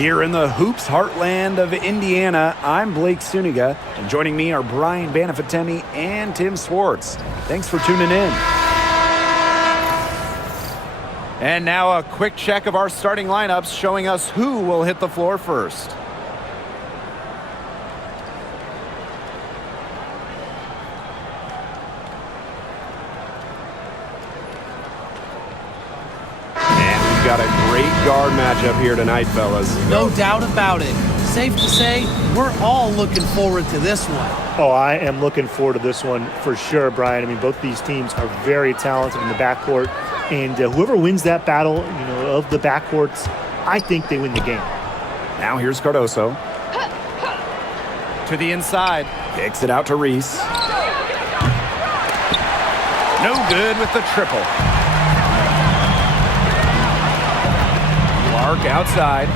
Here in the hoops heartland of Indiana, I'm Blake Suniga, and joining me are Brian Banafitemi and Tim Swartz. Thanks for tuning in. And now a quick check of our starting lineups showing us who will hit the floor first. Got a great guard matchup here tonight, fellas. No doubt about it. Safe to say, we're all looking forward to this one. Oh, I am looking forward to this one for sure, Brian. I mean, both these teams are very talented in the backcourt, and whoever wins that battle, of the backcourts, I think they win the game. Now here's Cardoso. To the inside. Kicks it out to Reese. No good with the triple. Clark outside.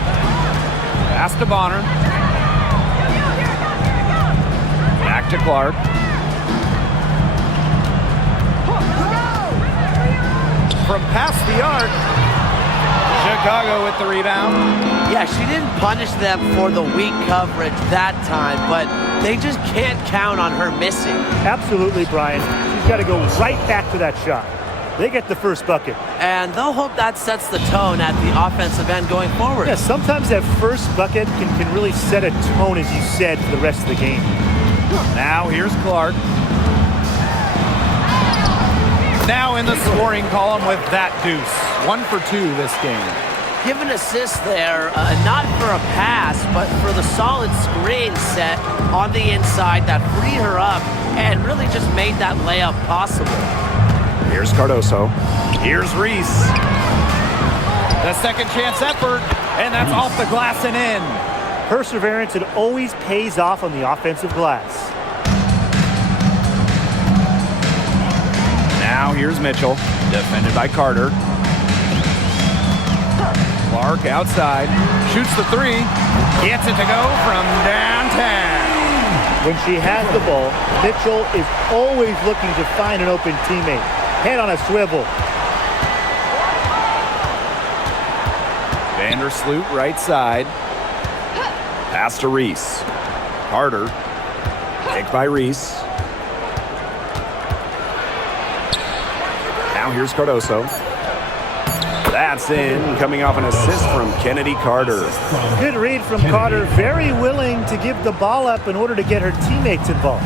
Pass to Bonner. Back to Clark. From past the arc. Chicago with the rebound. Yeah, she didn't punish them for the weak coverage that time, but they just can't count on her missing. Absolutely, Brian. She's got to go right back to that shot. They get the first bucket. And they'll hope that sets the tone at the offensive end going forward. Yeah, sometimes that first bucket can really set a tone, as you said, for the rest of the game. Now here's Clark. Now in the scoring column with that deuce. 1 for 2 this game. Give an assist there, not for a pass, but for the solid screen set on the inside that freed her up and really just made that layup possible. Here's Cardoso. Here's Reese. The second chance effort, and that's off the glass and in. Perseverance, it always pays off on the offensive glass. Now here's Mitchell, defended by Carter. Clark outside, shoots the three, gets it to go from downtown. When she has the ball, Mitchell is always looking to find an open teammate. Head on a swivel. Vandersloot right side. Pass to Reese. Carter. Kicked by Reese. Now here's Cardoso. That's in, coming off an assist from Kennedy Carter. Good read from Carter. Very willing to give the ball up in order to get her teammates involved.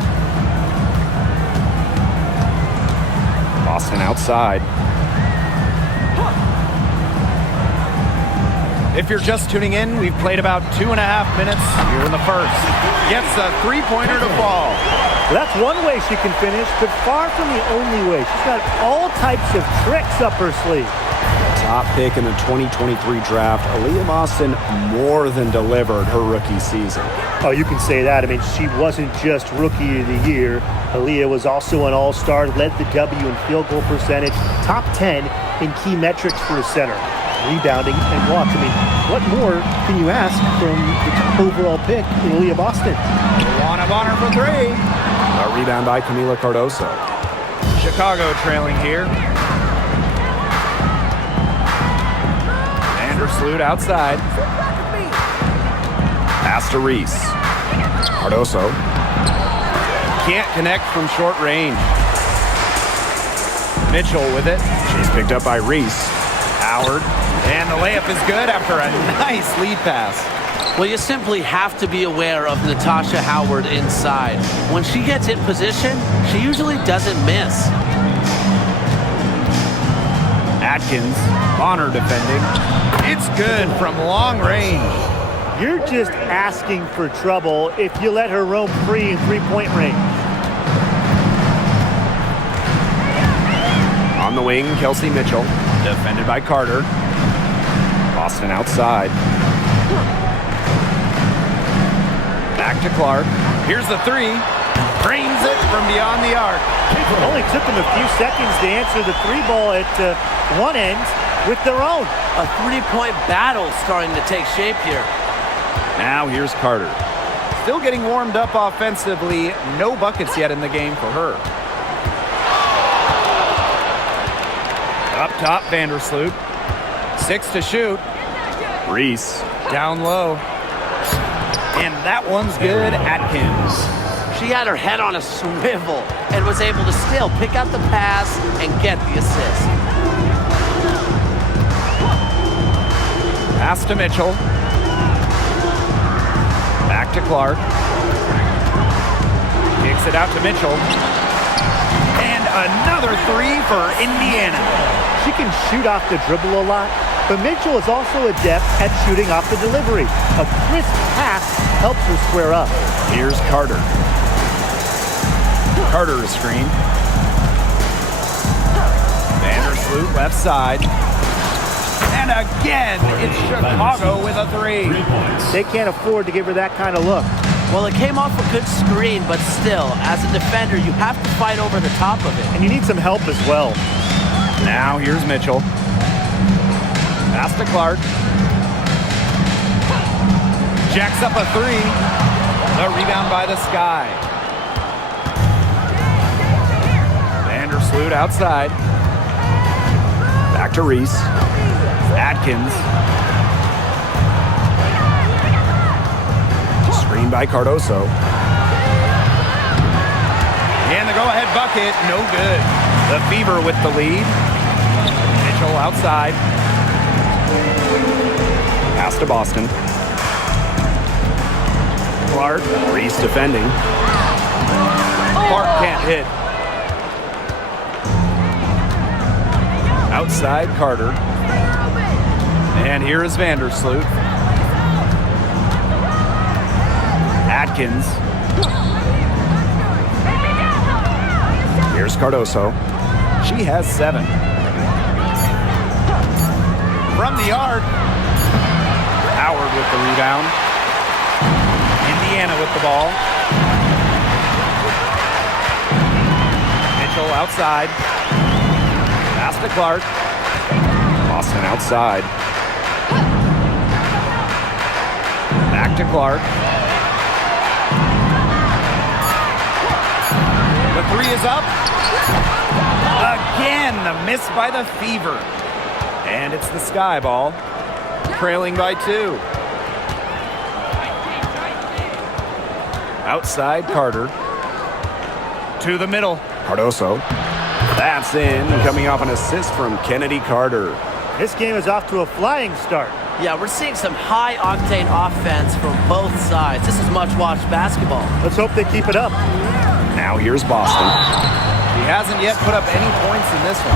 Boston outside. If you're just tuning in, we've played about 2.5 minutes here in the first. Gets a three-pointer to fall. Well, that's one way she can finish, but far from the only way. She's got all types of tricks up her sleeve. Top pick in the 2023 draft, Aaliyah Boston more than delivered her rookie season. Oh, you can say that. I mean, she wasn't just Rookie of the Year. Aaliyah was also an all-star, led the W in field goal percentage, top 10 in key metrics for a center, rebounding and blocks. I mean, what more can you ask from the top overall pick in Aaliyah Boston? One of honor for three. A rebound by Camila Cardoso. Chicago trailing here. Vandersloot outside. Pass to Reese. Cardoso. Can't connect from short range. Mitchell with it. She's picked up by Reese. Howard. And the layup is good after a nice lead pass. Well, you simply have to be aware of Natasha Howard inside. When she gets in position, she usually doesn't miss. Atkins. Bonner defending. It's good from long range. You're just asking for trouble if you let her roam free in three-point range. On the wing, Kelsey Mitchell, defended by Carter. Boston outside. Back to Clark. Here's the three. Frames it from beyond the arc. It only took them a few seconds to answer the three ball at one end with their own. A three-point battle starting to take shape here. Now here's Carter. Still getting warmed up offensively. No buckets yet in the game for her. Up top, Vandersloot. 6 to shoot. Reese. Down low. And that one's good. Atkins. She had her head on a swivel and was able to still pick out the pass and get the assist. Pass to Mitchell. Back to Clark. Kicks it out to Mitchell. And another three for Indiana. She can shoot off the dribble a lot, but Mitchell is also adept at shooting off the delivery. A crisp pass helps her square up. Here's Carter. Carter is screen. Vandersloot left side. And again, it's Chicago with a three. They can't afford to give her that kind of look. Well, it came off a good screen, but still, as a defender, you have to fight over the top of it. And you need some help as well. Now here's Mitchell. Pass to Clark. Jacks up a three. The rebound by the Sky. Vandersloot outside. Back to Reese. Atkins. Screen by Cardoso. And the go-ahead bucket, no good. The Fever with the lead. Mitchell outside. Pass to Boston. Clark, Reese defending. Clark can't hit. Outside Carter. And here is Vandersloot. Atkins. Here's Cardoso. She has 7. From the arc. Howard with the rebound. Indiana with the ball. Mitchell outside. Pass to Clark. Boston outside. Back to Clark. The three is up. Again, the miss by the Fever. And it's the Sky ball. Trailing by 2. Outside Carter. To the middle. Cardoso. That's in. Coming off an assist from Kennedy Carter. This game is off to a flying start. Yeah, we're seeing some high-octane offense from both sides. This is much-watched basketball. Let's hope they keep it up. Now here's Boston. He hasn't yet put up any points in this one.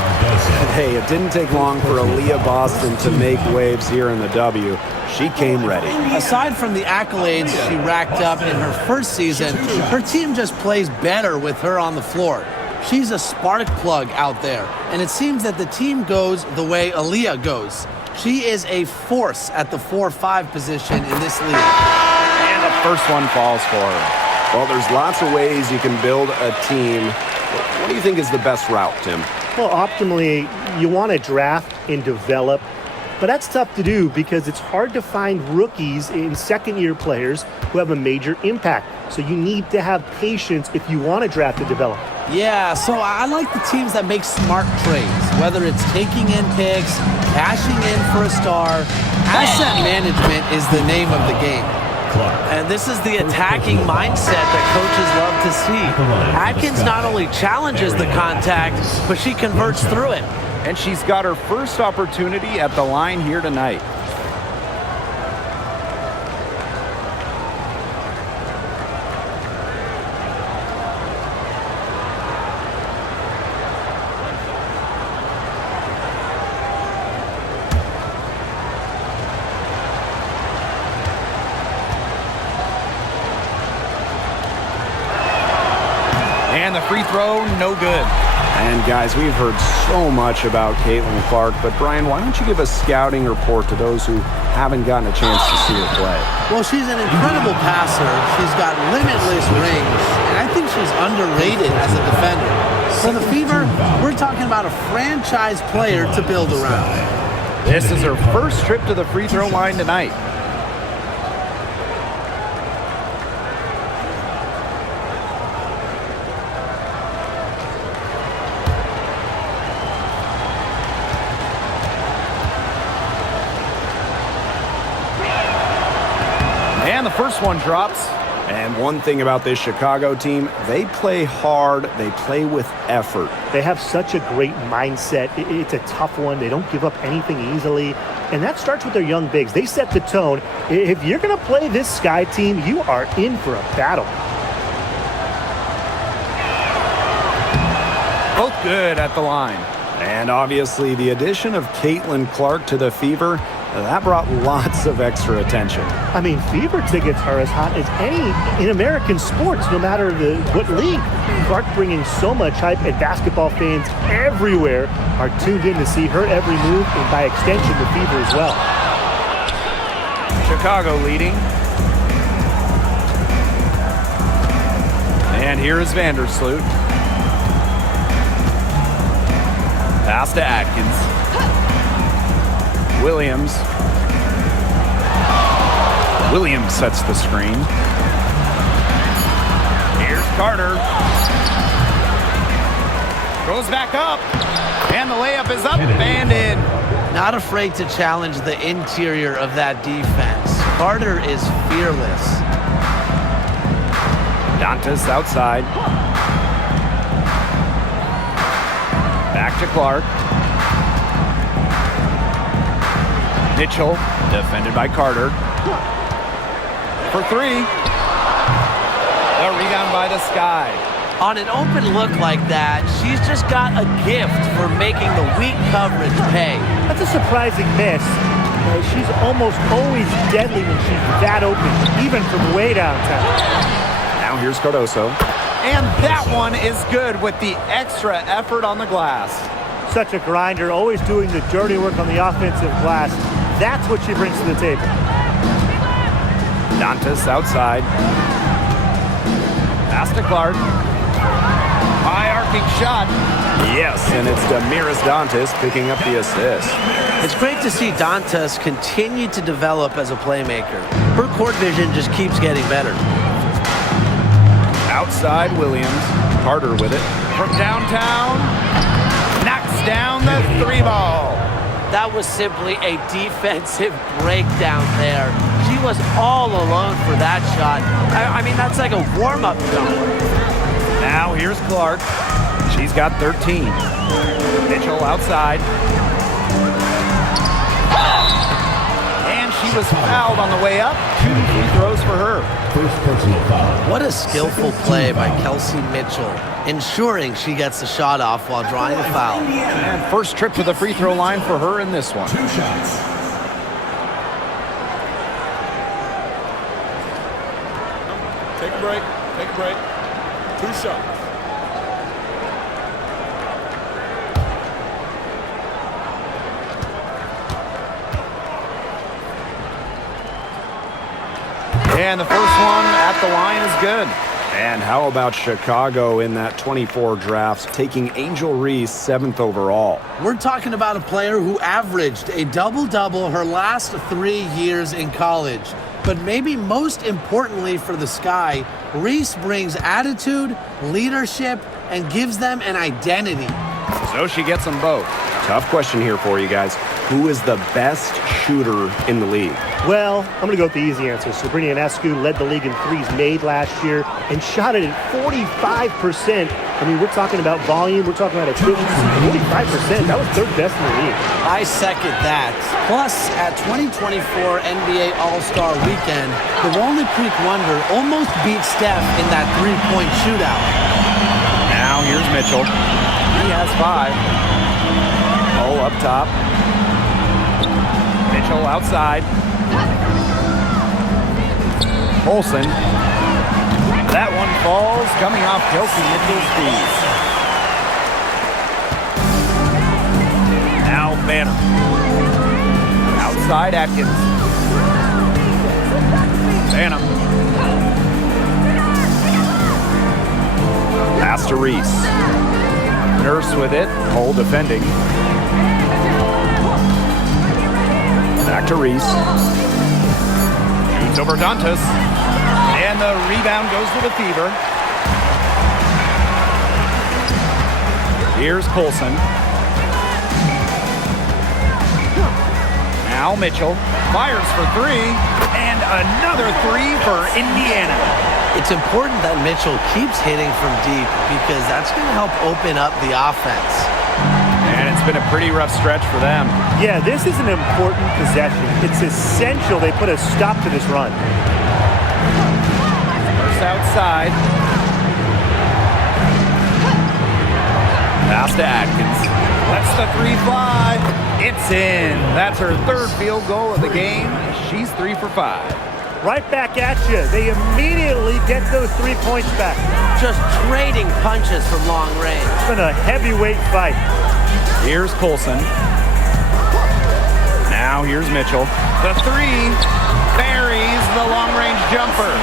Hey, it didn't take long for Aaliyah Boston to make waves here in the W. She came ready. Aside from the accolades she racked up in her first season, her team just plays better with her on the floor. She's a spark plug out there, and it seems that the team goes the way Aaliyah goes. She is a force at the 4-5 position in this league. And the first one falls for her. Well, there's lots of ways you can build a team. What do you think is the best route, Tim? Well, optimally, you want to draft and develop, but that's tough to do because it's hard to find rookies in second-year players who have a major impact. So you need to have patience if you want to draft and develop. Yeah, so I like the teams that make smart trades, whether it's taking in picks, cashing in for a star. Asset management is the name of the game. And this is the attacking mindset that coaches love to see. Atkins not only challenges the contact, but she converts through it. And she's got her first opportunity at the line here tonight. And the free throw, no good. And guys, we've heard so much about Caitlin Clark, but Brian, why don't you give a scouting report to those who haven't gotten a chance to see her play? Well, she's an incredible passer. She's got limitless range, and I think she's underrated as a defender. For the Fever, we're talking about a franchise player to build around. This is her first trip to the free throw line tonight. first one drops. And one thing about this Chicago team, they play hard, they play with effort. They have such a great mindset. It's a tough one. They don't give up anything easily. And that starts with their young bigs. They set the tone. If you're going to play this Sky team, you are in for a battle. Both good at the line. And obviously the addition of Caitlin Clark to the Fever, that brought lots of extra attention. I mean, Fever tickets are as hot as any in American sports, no matter what league. Clark bringing so much hype, and basketball fans everywhere are tuned in to see her every move, and by extension, the Fever as well. Chicago leading. And here is Vandersloot. Pass to Atkins. Williams sets the screen. Here's Carter. Goes back up. And the layup is up and in. Not afraid to challenge the interior of that defense. Carter is fearless. Dantas outside. Back to Clark. Mitchell, defended by Carter. For three. The rebound by the Sky. On an open look like that, she's just got a gift for making the weak coverage pay. That's a surprising miss. She's almost always deadly when she's that open, even from way downtown. Now here's Cardoso. And that one is good with the extra effort on the glass. Such a grinder, always doing the dirty work on the offensive glass. That's what she brings to the table. Dantas outside. Pass to Clark. High arcing shot. Yes, and it's Damiris Dantas picking up the assist. It's great to see Dantas continue to develop as a playmaker. Her court vision just keeps getting better. Outside Williams. Carter with it. From downtown. Knocks down the three ball. That was simply a defensive breakdown there. She was all alone for that shot. I mean, that's like a warm-up jump. Now here's Clark. She's got 13. Mitchell outside. And she was fouled on the way up. 2 free throws for her. What a skillful play by Kelsey Mitchell, ensuring she gets the shot off while drawing a foul. And first trip to the free throw line for her in this one. 2 shots. Take a break. Take a break. 2 shots. And the first one at the line is good. And how about Chicago in that 24 drafts, taking Angel Reese 7th overall? We're talking about a player who averaged a double-double her last 3 years in college. But maybe most importantly for the Sky, Reese brings attitude, leadership, and gives them an identity. So she gets them both. Tough question here for you guys. Who is the best shooter in the league? Well, I'm going to go with the easy answer. Sabrina Ionescu led the league in threes made last year and shot it at 45%. I mean, we're talking about volume. We're talking about efficiency. 45%. That was 3rd best in the league. I second that. Plus, at 2024 NBA All-Star Weekend, the Walnut Creek Wonder almost beat Steph in that 3-point shootout. Now here's Mitchell. He has 5. Up top. Mitchell outside. Olsen. That one falls, coming off Kelsey Mitchell's feet. Now Banner. Outside Atkins. Banner. Pass to Reese. Nurse with it. Cole defending. Back to Reese. Shoots over Dantas. And the rebound goes to the Fever. Here's Colson. Now Mitchell fires for 3. And Another three for Indiana. It's important that Mitchell keeps hitting from deep because that's going to help open up the offense. And it's been a pretty rough stretch for them. Yeah, this is an important possession. It's essential they put a stop to this run. First outside. Pass to Atkins. Lets the three fly. It's in. That's her third field goal of the game. She's 3 for 5. Right back at you. They immediately get those 3 points back. Just trading punches from long range. It's been a heavyweight fight. Here's Colson. Now here's Mitchell. The three buries the long-range jumper.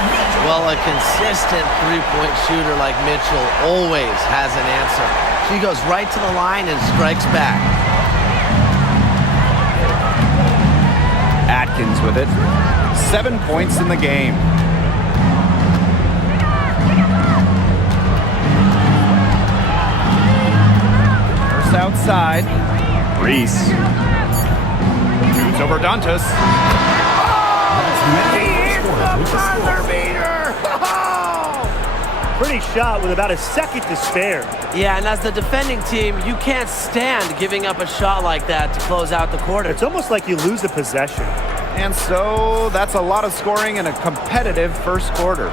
Well, a consistent three-point shooter like Mitchell always has an answer. She goes right to the line and strikes back. Atkins with it. 7 points in the game. First outside. Reese. Shoots over Dantas. Pretty shot with about a second to spare. Yeah, and as the defending team, you can't stand giving up a shot like that to close out the quarter. It's almost like you lose the possession. And so that's a lot of scoring in a competitive first quarter.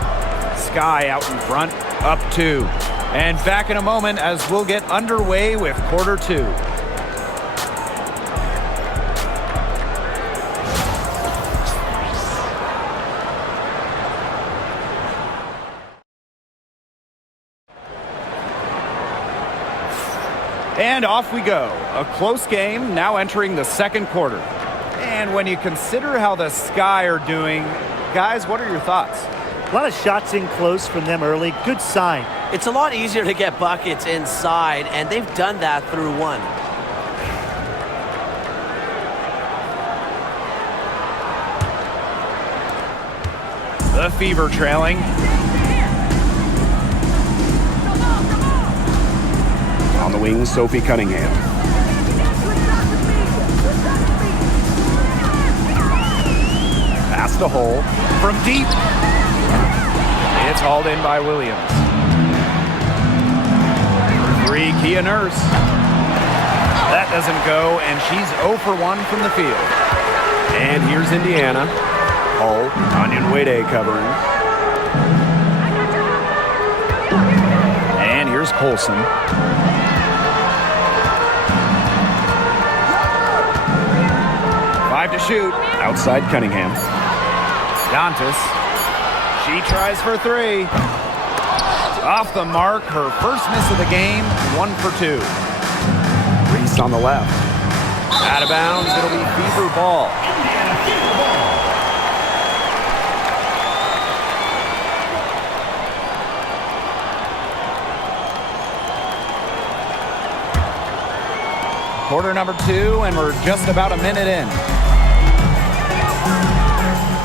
Sky out in front, up 2. And back in a moment as we'll get underway with quarter 2. And off we go. A close game now entering the second quarter. And when you consider how the Sky are doing, guys, what are your thoughts? A lot of shots in close from them early. Good sign. It's a lot easier to get buckets inside, and they've done that through one. The Fever trailing. On the wing, Sophie Cunningham. Pass to Hole. From deep. It's hauled in by Williams. Number 3, Kia Nurse. That doesn't go, and she's 0 for 1 from the field. And here's Indiana. Hull, Onion Wade covering. And here's Colson. 5 to shoot. Outside Cunningham. Dantas. She tries for 3. Off the mark. Her first miss of the game. 1 for 2. Reese on the left. Out of bounds. It'll be Fever ball. Quarter number 2, and we're just about a minute in.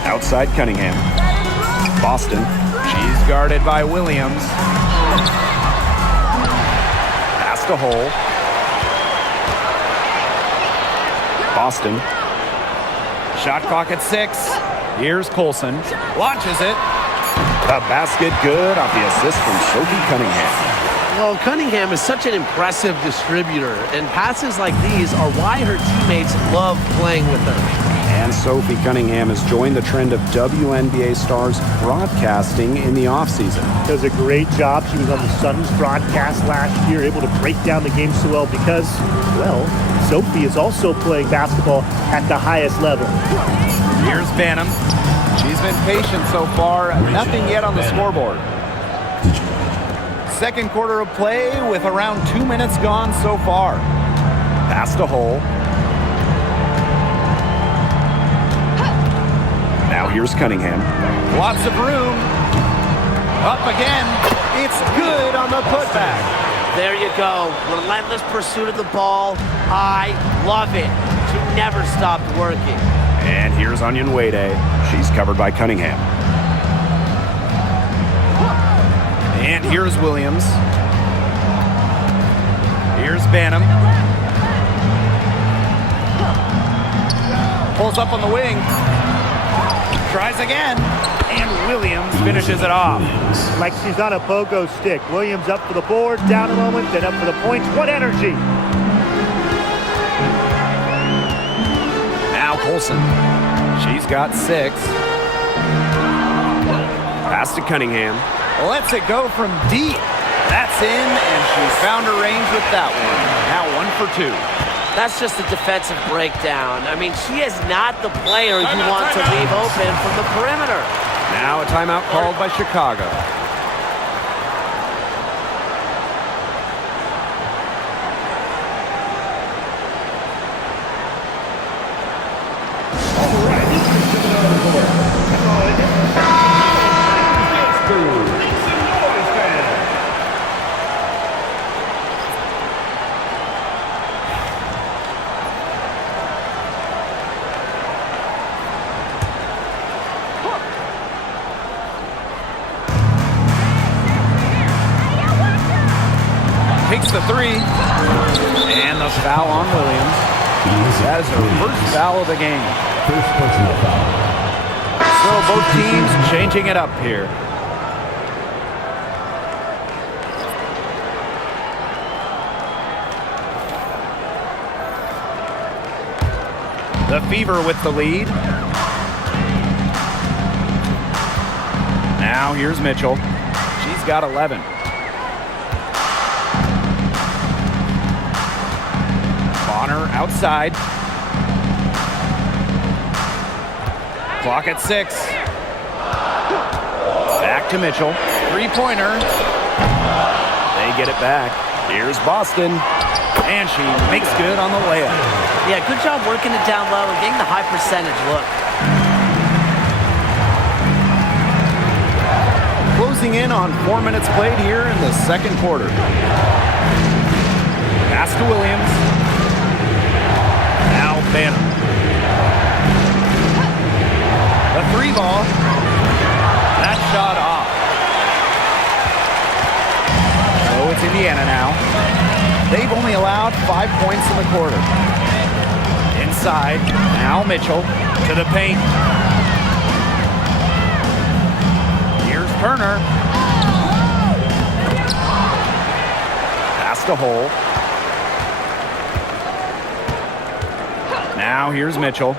Outside Cunningham. Boston. She's guarded by Williams. Pass to Hole. Boston. Shot clock at 6. Here's Colson. Launches it. A basket good off the assist from Sophie Cunningham. Well, Cunningham is such an impressive distributor, and passes like these are why her teammates love playing with her. And Sophie Cunningham has joined the trend of WNBA stars broadcasting in the offseason. Does a great job. She was on the Suns broadcast last year, able to break down the game so well because, well, Sophie is also playing basketball at the highest level. Here's Banham. She's been patient so far. Nothing yet on the scoreboard. Second quarter of play with around 2 minutes gone so far. Pass to Hole. Now here's Cunningham. Lots of room. Up again. It's good on the putback. There you go. Relentless pursuit of the ball. I love it. She never stopped working. And here's Onion Wade. She's covered by Cunningham. And here's Williams. Here's Banham. Pulls up on the wing. Tries again, and Williams finishes it off. Like she's on a pogo stick. Williams up for the board, down a moment, then up for the points. What energy! Now Colson. She's got 6. Pass to Cunningham. Lets it go from deep. That's in, and she's found her range with that one. Now 1 for 2. That's just a defensive breakdown. I mean, she is not the player you want to leave open from the perimeter. Now a timeout called by Chicago. Takes the 3, and the foul on Williams. That is her first foul of the game. First personal foul. So both teams changing it up here. The Fever with the lead. Now here's Mitchell. She's got 11. Bonner outside. Clock at 6. Back to Mitchell. 3-pointer. They get it back. Here's Boston. And she makes good on the layup. Yeah, good job working it down low and getting the high percentage look. Closing in on 4 minutes played here in the second quarter. Pass to Williams. Now Banner. The 3 ball. That shot off. So it's Indiana now. They've only allowed 5 points in the quarter. Inside. Now Mitchell to the paint. Here's Turner. Pass to Hole. Now here's Mitchell.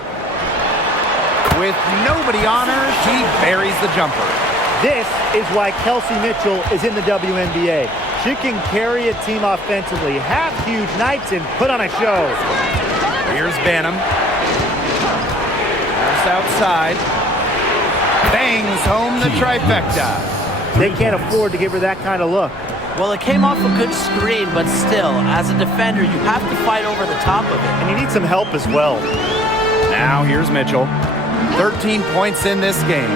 With nobody on her, she buries the jumper. This is why Kelsey Mitchell is in the WNBA. She can carry a team offensively, have huge nights, and put on a show. Here's Banham. Pass outside. Bangs home the trifecta. They can't afford to give her that kind of look. Well, it came off a good screen, but still, as a defender, you have to fight over the top of it. And you need some help as well. Now here's Mitchell. 13 points in this game.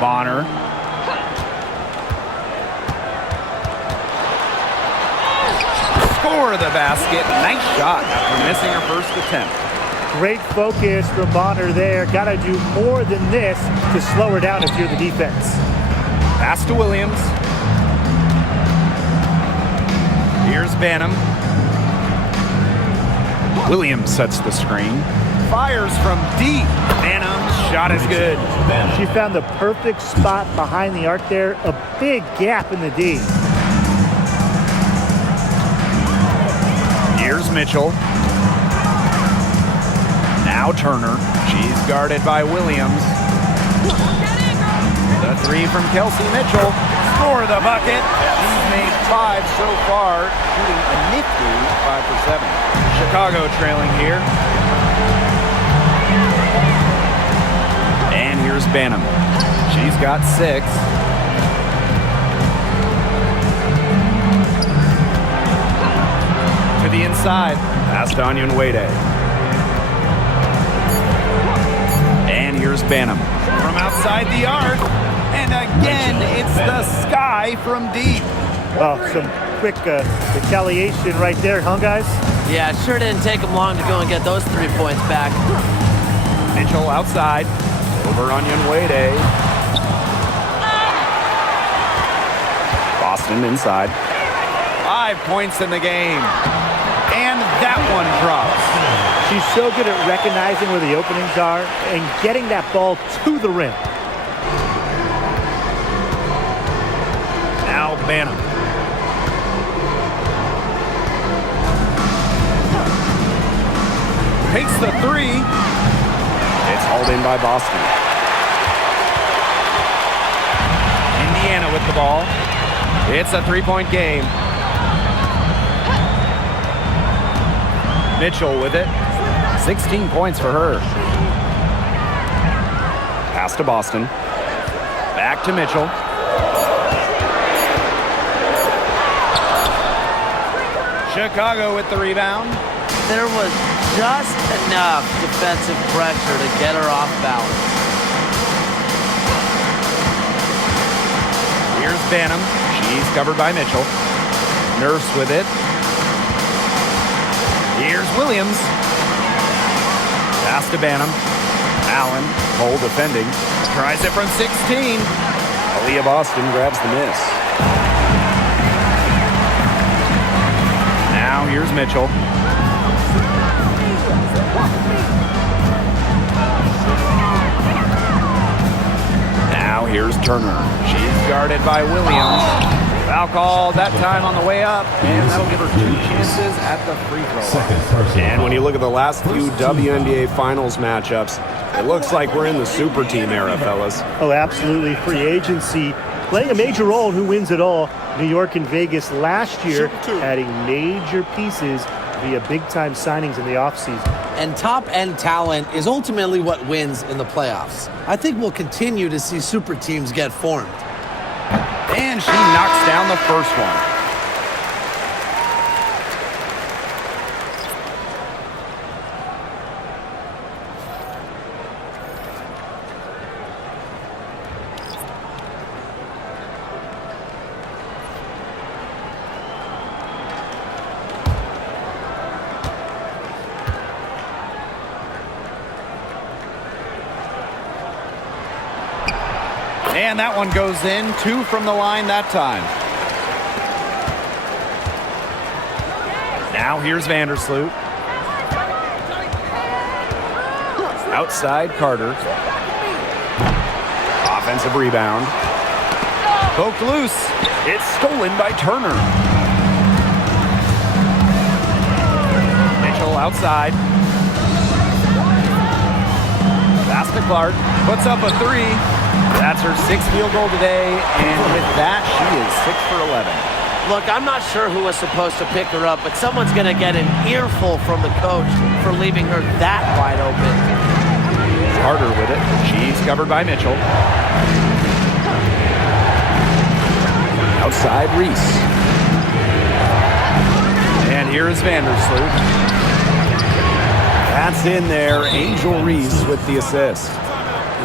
Bonner. Score the basket. Nice shot after missing her first attempt. Great focus from Bonner there. Got to do more than this to slow her down if you're the defense. Pass to Williams. Here's Banham. Williams sets the screen. Fires from deep. Banham's shot is good. She found the perfect spot behind the arc there. A big gap in the D. Here's Mitchell. Now Turner. She's guarded by Williams. The 3 from Kelsey Mitchell. Score the bucket. She's made 5 so far, shooting a nifty 5 for 7. Chicago trailing here. And here's Banham. She's got 6. To the inside. Past Onion Wade. And here's Banham. From outside the arc. And again, it's the sky from deep. Oh, some quick retaliation right there, huh, guys? Yeah, it sure didn't take them long to go and get those 3 points back. Mitchell outside. Over Onion Wade. Boston inside. 5 points in the game. And that one drops. She's so good at recognizing where the openings are and getting that ball to the rim. Now Banham. Takes the three. It's hauled in by Boston. Indiana with the ball. It's a three-point game. Mitchell with it. 16 points for her. Pass to Boston. Back to Mitchell. Chicago with the rebound. There was just enough defensive pressure to get her off balance. Here's Banham. She's covered by Mitchell. Nurse with it. Here's Williams. Pass to Banham. Allen, Cole defending. Tries it from 16. Aaliyah Boston grabs the miss. Now here's Mitchell. Now here's Turner. She's guarded by Williams. Foul call that time on the way up, and that'll give her 2 chances at the free throw line. And when you look at the last few WNBA Finals matchups, it looks like we're in the super team era, fellas. Oh, absolutely. Free agency playing a major role in who wins it all. New York and Vegas last year adding major pieces via big-time signings in the offseason. And top-end talent is ultimately what wins in the playoffs. I think we'll continue to see super teams get formed. And she knocks down the first one. And that one goes in. 2 from the line that time. Now here's Vandersloot. Outside Carter. Offensive rebound. Poked loose. It's stolen by Turner. Mitchell outside. Pass to Clark. Puts up a 3. That's her 6th field goal today, and with that, she is 6 for 11. Look, I'm not sure who was supposed to pick her up, but someone's going to get an earful from the coach for leaving her that wide open. Carter with it. She's covered by Mitchell. Outside Reese. And here is Vandersloot. That's in there. Angel Reese with the assist.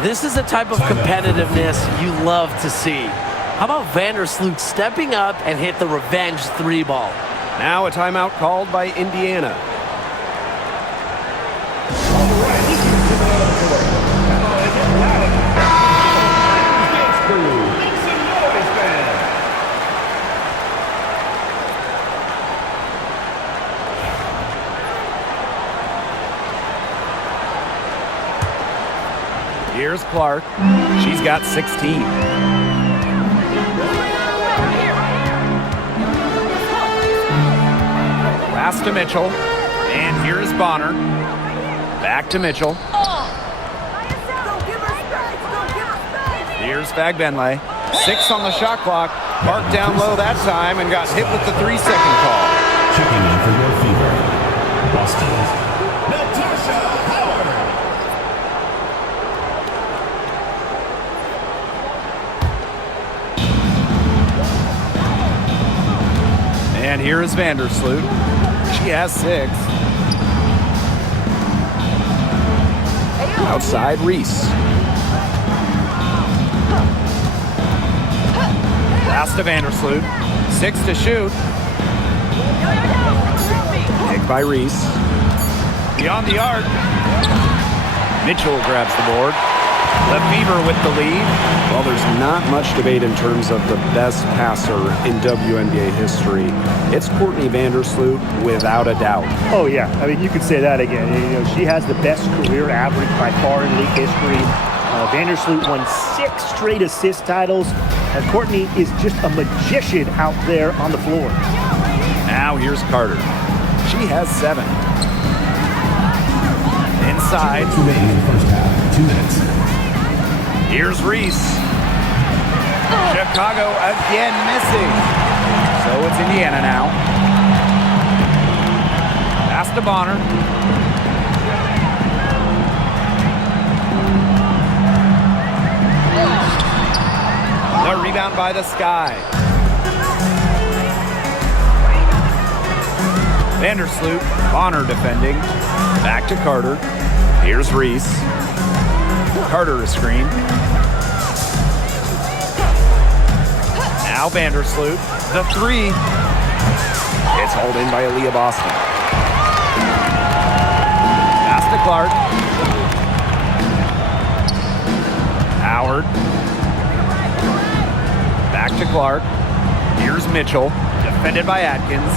This is the type of competitiveness you love to see. How about Vandersloot stepping up and hit the revenge 3-ball? Now a timeout called by Indiana. Here's Clark. She's got 16. Pass to Mitchell. And here's Bonner. Back to Mitchell. Here's Fagbenle. 6 on the shot clock. Parked down low that time and got hit with the 3-second call. Checking in for your fever. Boston. Natasha Howard. And here is Vandersloot. She has 6. Outside Reese. Pass to Vandersloot. 6 to shoot. Picked by Reese. Beyond the arc. Mitchell grabs the board. The Fever with the lead. Well, there's not much debate in terms of the best passer in WNBA history. It's Courtney Vandersloot, without a doubt. Oh, yeah. I mean, you could say that again. You know, she has the best career average by far in league history. Vandersloot won 6 straight assist titles. And Courtney is just a magician out there on the floor. Now here's Carter. She has 7. Inside. Remaining in the first half. 2 minutes. Here's Reese. Chicago again missing. So it's Indiana now. Pass to Bonner. The rebound by the Sky. Vandersloot, Bonner defending. Back to Carter. Here's Reese. Carter a screen. Now Vandersloot. The 3. It's hauled in by Aaliyah Boston. Pass to Clark. Howard. Back to Clark. Here's Mitchell. Defended by Atkins.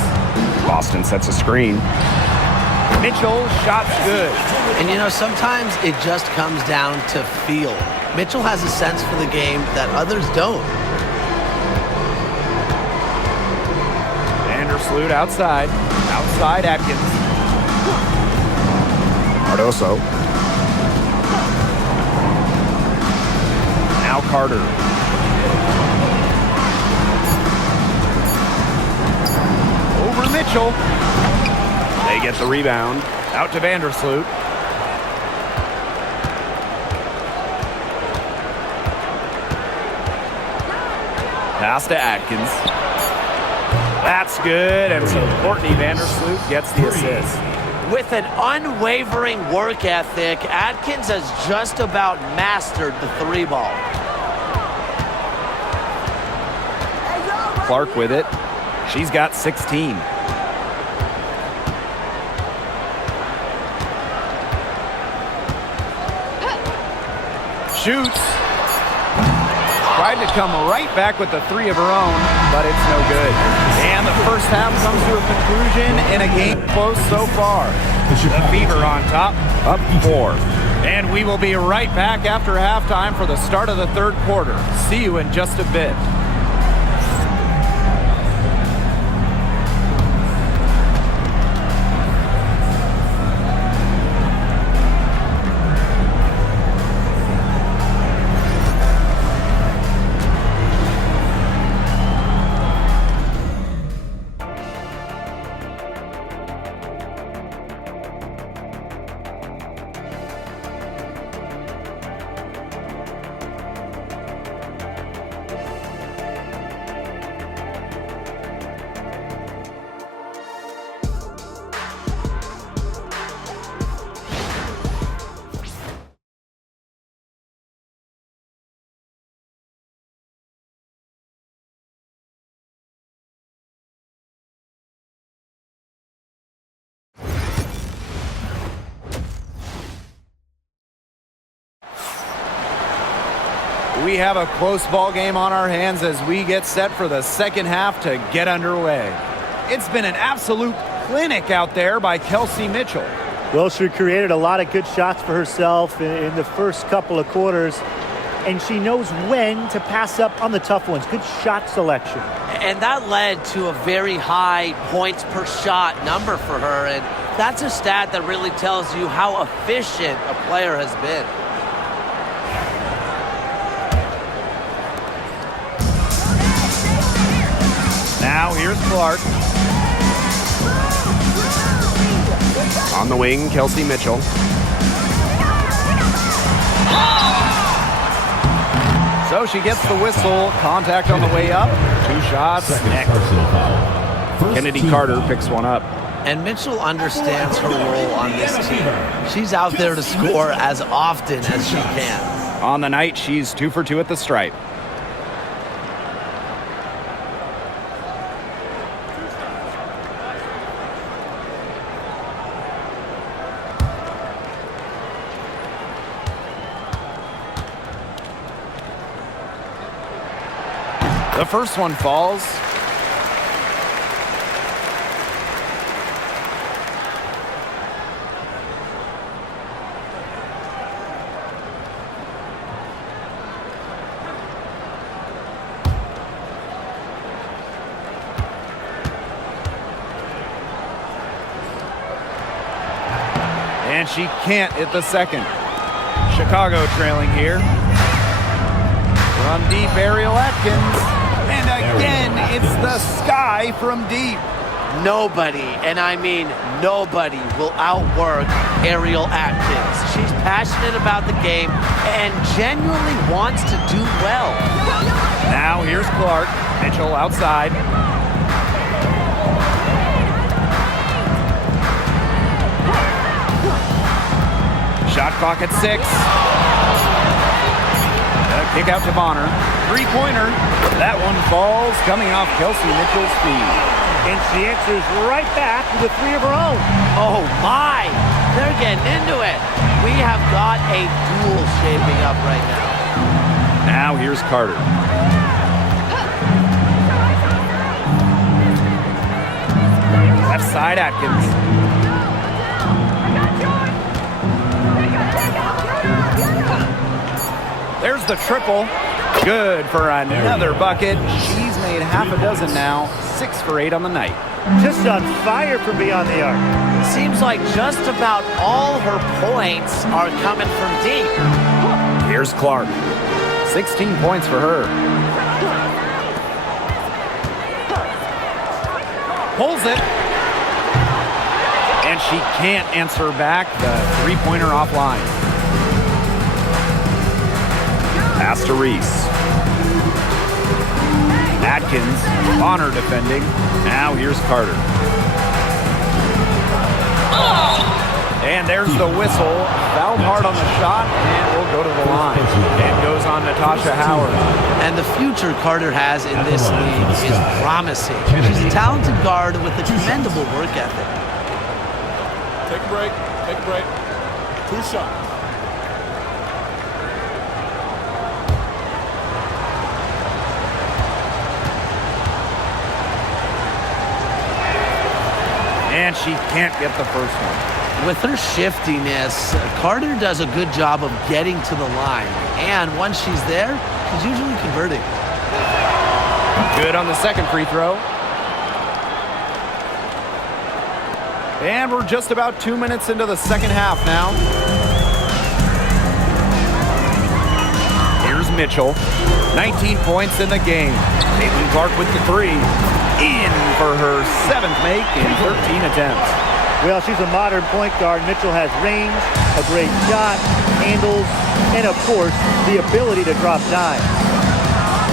Boston sets a screen. Mitchell, shot's good. And you know, sometimes it just comes down to feel. Mitchell has a sense for the game that others don't. Vandersloot outside. Outside Atkins. Cardoso. Now Carter. Over Mitchell. They get the rebound. Out to Vandersloot. Pass to Atkins. That's good, and so Courtney Vandersloot gets the assist. With an unwavering work ethic, Atkins has just about mastered the 3 ball. Clark with it. She's got 16. Shoots. Tried to come right back with the 3 of her own, but it's no good. And the first half comes to a conclusion in a game close so far. The Fever on top, up 4. And we will be right back after halftime for the start of the 3rd quarter. See you in just a bit. We have a close ball game on our hands as we get set for the second half to get underway. It's been an absolute clinic out there by Kelsey Mitchell. Well, she created a lot of good shots for herself in the first couple of quarters, and she knows when to pass up on the tough ones. Good shot selection. And that led to a very high points per shot number for her, and that's a stat that really tells you how efficient a player has been. Now here's Clark. On the wing, Kelsey Mitchell. So she gets the whistle. Contact on the way up. 2 shots. Next. Kennedy Carter picks one up. And Mitchell understands her role on this team. She's out there to score as often as she can. On the night, she's 2 for 2 at the stripe. The first one falls. And she can't hit the second. Chicago trailing here. From deep, Ariel Atkins. And again, it's the sky from deep. Nobody, and I mean nobody, will outwork Ariel Atkins. She's passionate about the game and genuinely wants to do well. Now here's Clark. Mitchell outside. Shot clock at 6. Kick out to Bonner. Three-pointer. That one falls, coming off Kelsey Mitchell's feet. And she answers right back with a three of her own. Oh my! They're getting into it. We have got a duel shaping up right now. Now here's Carter. Left side Atkins. There's the triple. Good for another bucket. She's made half a dozen now. 6 for 8 on the night. Just on fire from beyond the arc. Seems like just about all her points are coming from deep. Here's Clark. 16 points for her. Pulls it. And she can't answer back the three-pointer offline. Pass to Reese. Atkins, Bonner defending. Now here's Carter. And there's the whistle. Fouled hard on the shot and will go to the line. And goes on Natasha Howard. And the future Carter has in this league is promising. She's a talented guard with a commendable work ethic. Take a break. Take a break. 2 shots. And she can't get the first one. With her shiftiness, Carter does a good job of getting to the line. And once she's there, she's usually converting. Good on the second free throw. And we're just about 2 minutes into the second half now. Here's Mitchell. 19 points in the game. Caitlin Clark with the three. In for her 7th make in 13 attempts. Well, she's a modern point guard. Mitchell has range, a great shot, handles, and of course, the ability to drop dimes.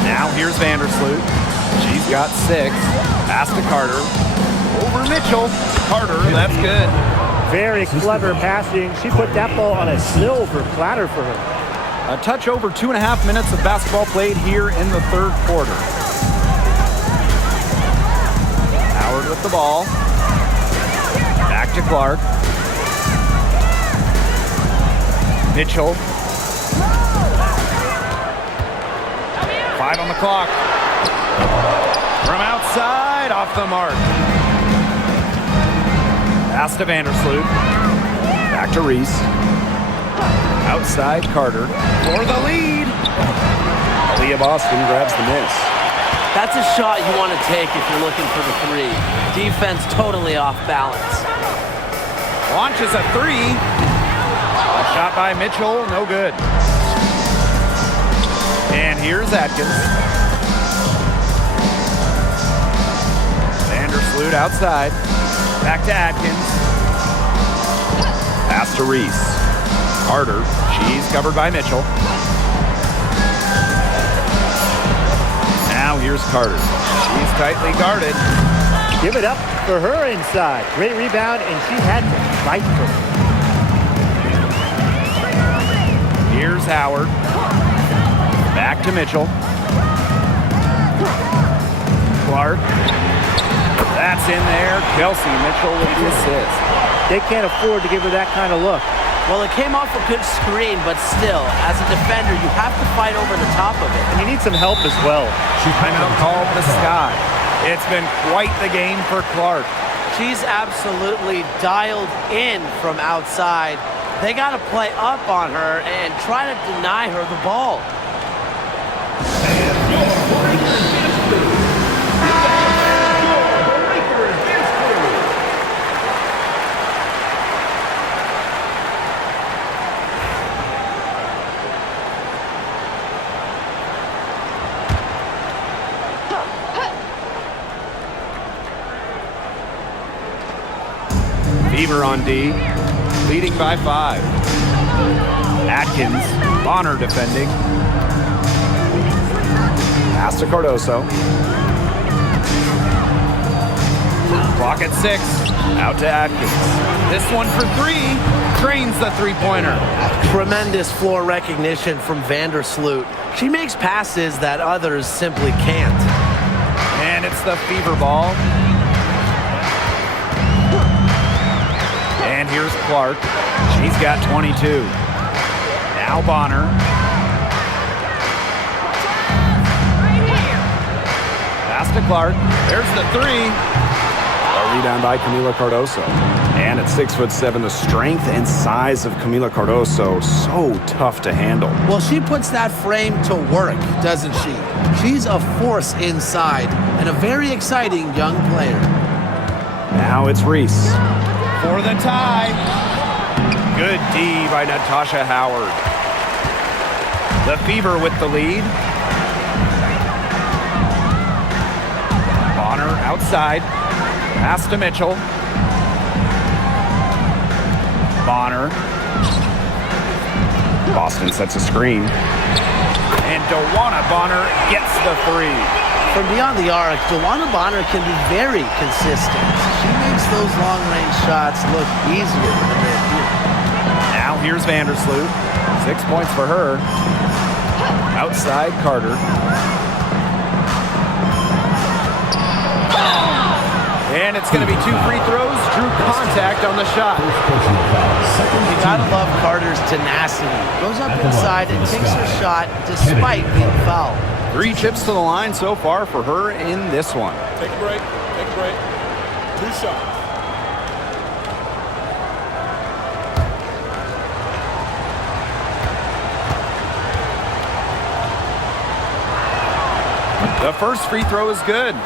Now here's Vandersloot. She's got 6. Pass to Carter. Over Mitchell. Carter, that's good. Very clever passing. She put that ball on a silver platter for her. A touch over 2.5 minutes of basketball played here in the third quarter. Howard with the ball. Back to Clark. Mitchell. 5 on the clock. From outside, off the mark. Pass to Vandersloot. Back to Reese. Outside Carter. For the lead. Leah Boston grabs the miss. That's a shot you want to take if you're looking for the three. Defense totally off balance. Launches a 3. A shot by Mitchell, no good. And here's Atkins. Vandersloot outside. Back to Atkins. Pass to Reese. Carter, she's covered by Mitchell. Now here's Carter. She's tightly guarded. Give it up for her inside. Great rebound, and she had to fight for it. Here's Howard. Back to Mitchell. Clark. That's in there. Kelsey Mitchell with the assist. They can't afford to give her that kind of look. Well, it came off a good screen, but still, as a defender, you have to fight over the top of it. And you need some help as well. Timeout called the Sky. It's been quite the game for Clark. She's absolutely dialed in from outside. They got to play up on her and try to deny her the ball. Fever on D, leading by 5. Atkins, Bonner defending. Pass to Cardoso. Clock at 6, out to Atkins. This one for 3, trains the three-pointer. Tremendous floor recognition from Vandersloot. She makes passes that others simply can't. And it's the Fever ball. And here's Clark. She's got 22. Now Bonner. Pass to Clark. There's the 3. A rebound by Camila Cardoso. And at 6'7", the strength and size of Camila Cardoso, so tough to handle. Well, she puts that frame to work, doesn't she? She's a force inside and a very exciting young player. Now it's Reese. For the tie. Good D by Natasha Howard. The Fever with the lead. Bonner outside. Pass to Mitchell. Bonner. Boston sets a screen. And DeWanna Bonner gets the 3. From beyond the arc, DeWanna Bonner can be very consistent. She makes those long-range shots look easier than they appear. Now here's Vandersloot. 6 points for her. Outside Carter. And it's going to be 2 free throws. Drew contact on the shot. You gotta love Carter's tenacity. Goes up inside and takes her shot despite being fouled. 3 chips to the line so far for her in this one. Take a break. Take a break. 2 shots. The first free throw is good.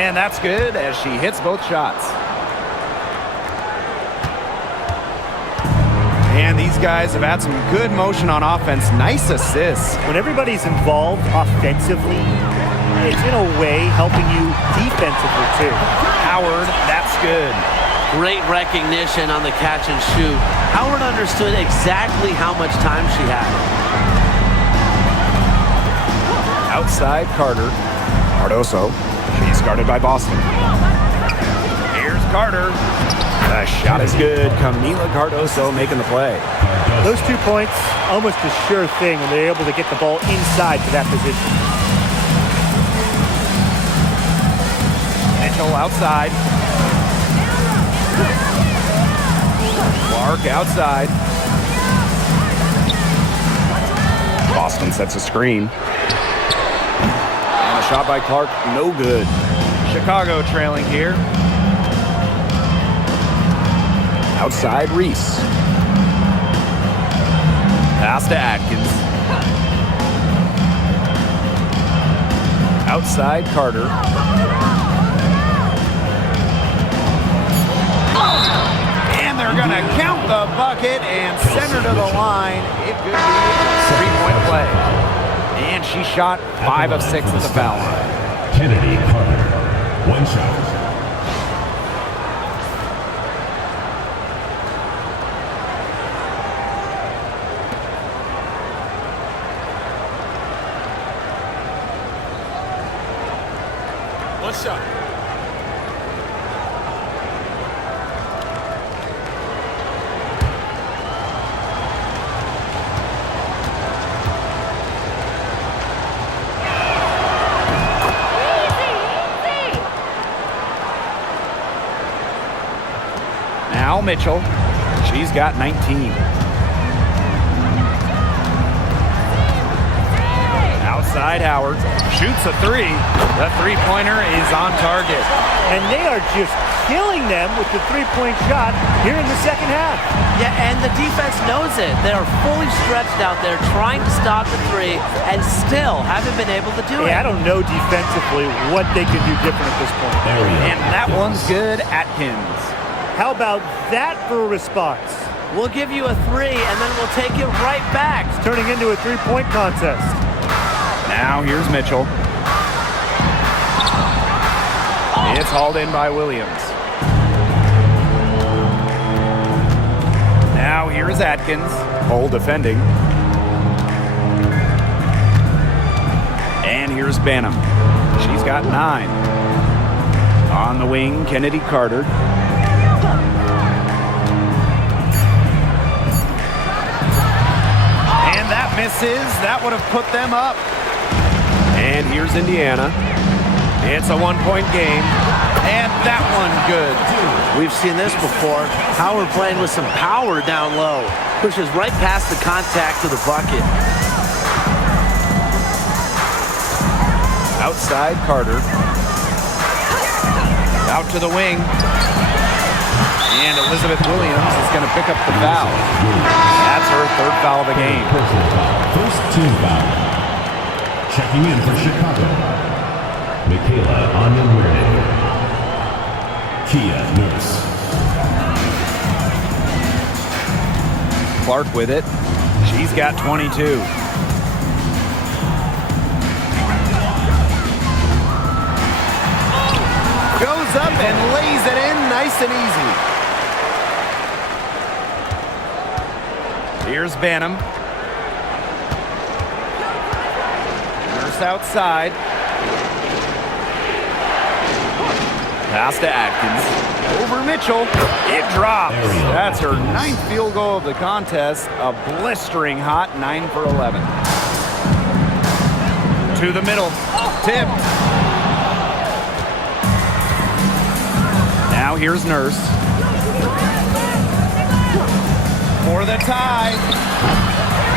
And that's good as she hits both shots. And these guys have had some good motion on offense. Nice assists. When everybody's involved offensively, it's in a way helping you defensively too. Howard, that's good. Great recognition on the catch and shoot. Howard understood exactly how much time she had. Outside Carter. Cardoso. She's guarded by Boston. Here's Carter. The shot is good. Camila Cardoso making the play. Those 2 points, almost a sure thing when they're able to get the ball inside to that position. Mitchell outside. Clark outside. Boston sets a screen. And a shot by Clark, no good. Chicago trailing here. Outside Reese. Pass to Atkins. Outside Carter. And they're going to count the bucket and send her to the line. It could be a 3-point play. And she shot 5 of 6 at the foul line. Kennedy Carter. 1 shot. Shot. Now Mitchell. She's got 19. Outside Howard. Shoots a three. The three-pointer is on target. And they are just killing them with the three-point shot here in the second half. Yeah, and the defense knows it. They are fully stretched out there trying to stop the three and still haven't been able to do it. I don't know defensively what they can do different at this point. And that one's good, Atkins. How about that for a response? We'll give you a three, and then we'll take it right back. It's turning into a three-point contest. Now here's Mitchell. It's hauled in by Williams. Now here's Atkins. Hole defending. And here's Banham. She's got 9. On the wing, Kennedy Carter. And that misses. That would have put them up. And here's Indiana. It's a one-point game. And that one good. We've seen this before. Howard playing with some power down low. Pushes right past the contact to the bucket. Outside Carter. Out to the wing. And Elizabeth Williams is going to pick up the foul. That's her third foul of the game. First team foul. Checking in for Chicago, Michaela Onyenwerde. Kia Nurse. Clark with it. She's got 22. Goes up and lays it in nice and easy. Here's Banham. Nurse outside. Pass to Atkins. Over Mitchell. It drops. That's her 9th field goal of the contest. A blistering hot 9 for 11. To the middle. Tipped. Now here's Nurse. For the tie.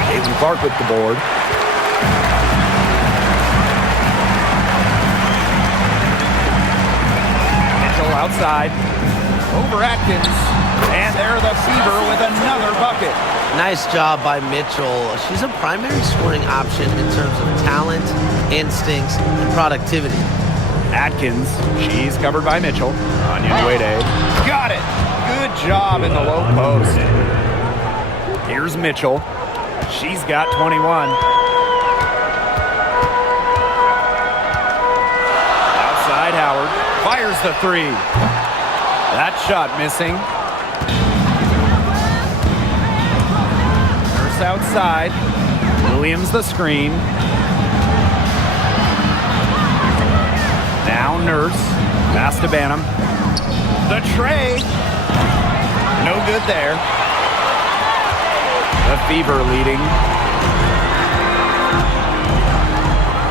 Caitlin Clark with the board. Mitchell outside. Over Atkins. And there the Fever with another bucket. Nice job by Mitchell. She's a primary scoring option in terms of talent, instincts, and productivity. Atkins, she's covered by Mitchell. Onyenwerde. Got it. Good job in the low post. Here's Mitchell. She's got 21. Outside Howard. Fires the three. That shot missing. Nurse outside. Williams the screen. Now Nurse. Pass to Banham. The tray. No good there. The Fever leading.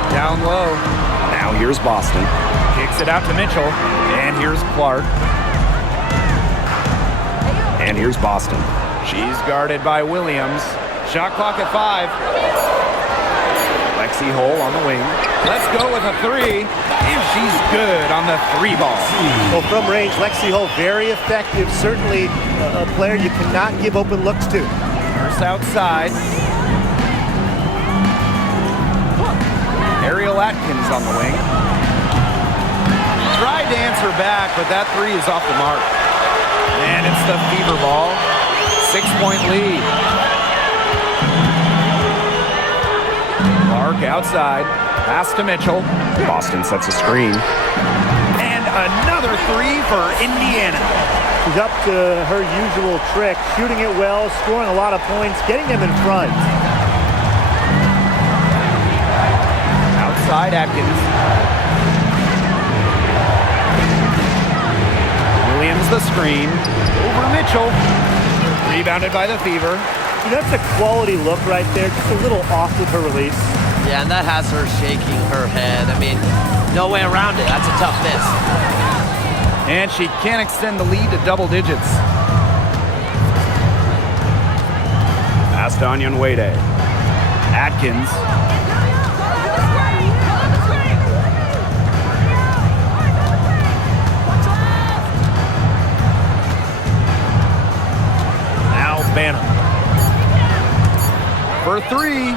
Down low. Now here's Boston. Kicks it out to Mitchell. And here's Clark. And here's Boston. She's guarded by Williams. Shot clock at 5. Lexi Hole on the wing. Let's go with a three. If she's good on the 3 ball. Well, from range, Lexi Hole, very effective. Certainly a player you cannot give open looks to. Nurse outside. Ariel Atkins on the wing. Tried to answer back, but that three is off the mark. And it's the Fever ball. 6-point lead. Clark outside. Pass to Mitchell. Boston sets a screen. And another three for Indiana. She's up to her usual trick, shooting it well, scoring a lot of points, getting them in front. Outside Atkins. Williams the screen. Over Mitchell. Rebounded by the Fever. That's a quality look right there, just a little off with her release. Yeah, and that has her shaking her head. I mean, no way around it. That's a tough miss. And she can't extend the lead to double digits. Pass to Onyenwere. Atkins. Now Banham. For three.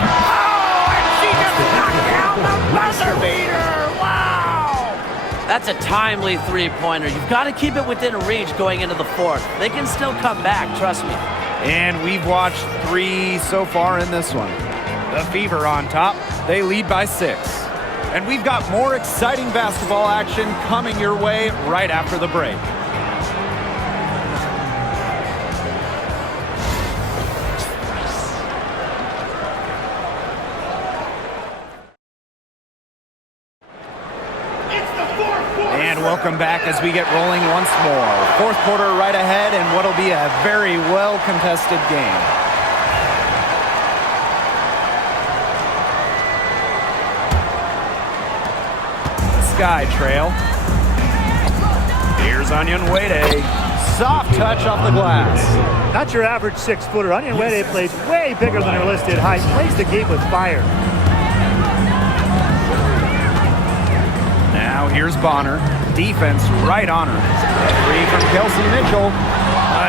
Oh, and she just knocked down the buzzer beater. Wow. That's a timely three-pointer. You've got to keep it within reach going into the fourth. They can still come back, trust me. And we've watched 3 so far in this one. The Fever on top. They lead by 6. And we've got more exciting basketball action coming your way right after the break. And welcome back as we get rolling once more. Fourth quarter right ahead, and what'll be a very well-contested game. Sky trail. Here's Onyenwere. Soft touch off the glass. Not your average 6-footer. Onyenwere plays way bigger than her listed height. Plays the game with fire. Now here's Bonner. Defense right on her. Three from Kelsey Mitchell.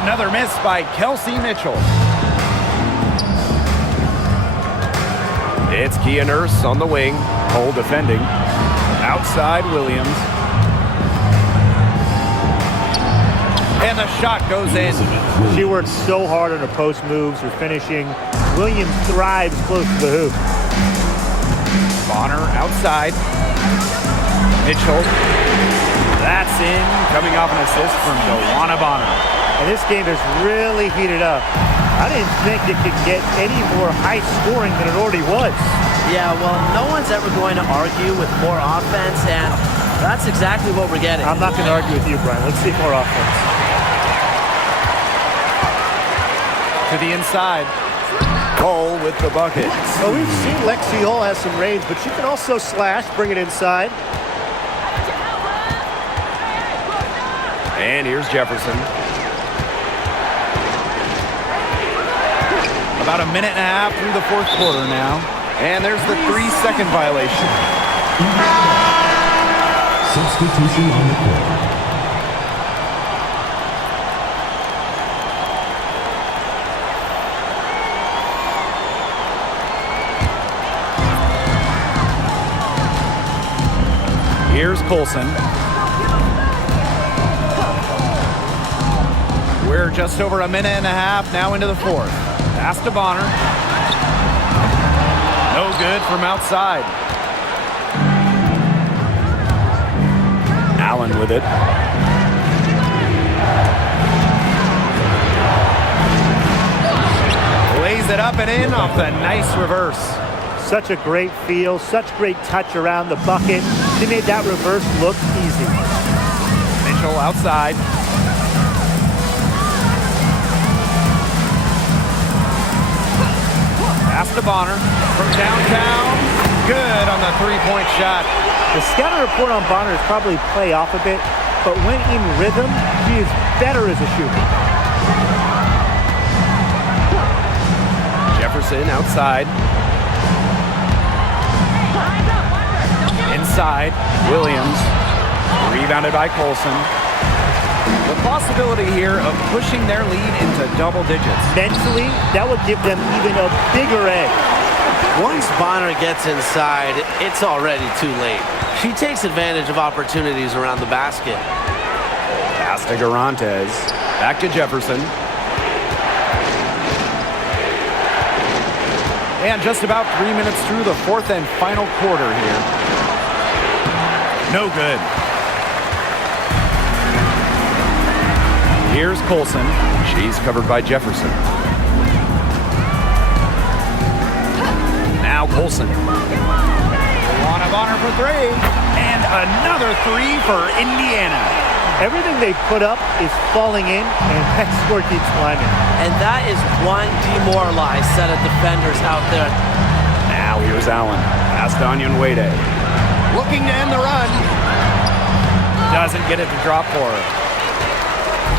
Another miss by Kelsey Mitchell. It's Kia Nurse on the wing. Cole defending. Outside Williams. And the shot goes in. She works so hard on her post moves, her finishing. Williams thrives close to the hoop. Bonner outside. Mitchell. That's in. Coming off an assist from Joanna Bonner. And this game has really heated up. I didn't think it could get any more high scoring than it already was. Yeah, well, no one's ever going to argue with more offense, and that's exactly what we're getting. I'm not going to argue with you, Brian. Let's see more offense. To the inside. Cole with the bucket. Well, we've seen Lexi Hull has some range, but she can also slash, bring it inside. And here's Jefferson. About a minute and a half through the fourth quarter now. And there's the 3-second violation. Substitution on the court. Here's Colson. We're just over a minute and a half now into the fourth. Pass to Bonner. No good from outside. Allen with it. Lays it up and in off the nice reverse. Such a great feel, such great touch around the bucket. She made that reverse look easy. Mitchell outside. Pass to Bonner from downtown. Good on the three-point shot. The scouting report on Bonner is probably play off a bit, but when in rhythm, she is better as a shooter. Jefferson outside. Inside, Williams. Rebounded by Colson. The possibility here of pushing their lead into double digits. Mentally, that would give them even a bigger edge. Once Bonner gets inside, it's already too late. She takes advantage of opportunities around the basket. Pass to Garantes. Back to Jefferson. And just about 3 minutes through the fourth and final quarter here. No good. Here's Colson. She's covered by Jefferson. Now Colson. Joanna Bonner for three. And another three for Indiana. Everything they put up is falling in, and that score keeps climbing. And that is one demoralized set of defenders out there. Now here's Allen. Pass to Onyenwere. Looking to end the run. Doesn't get it to drop for her.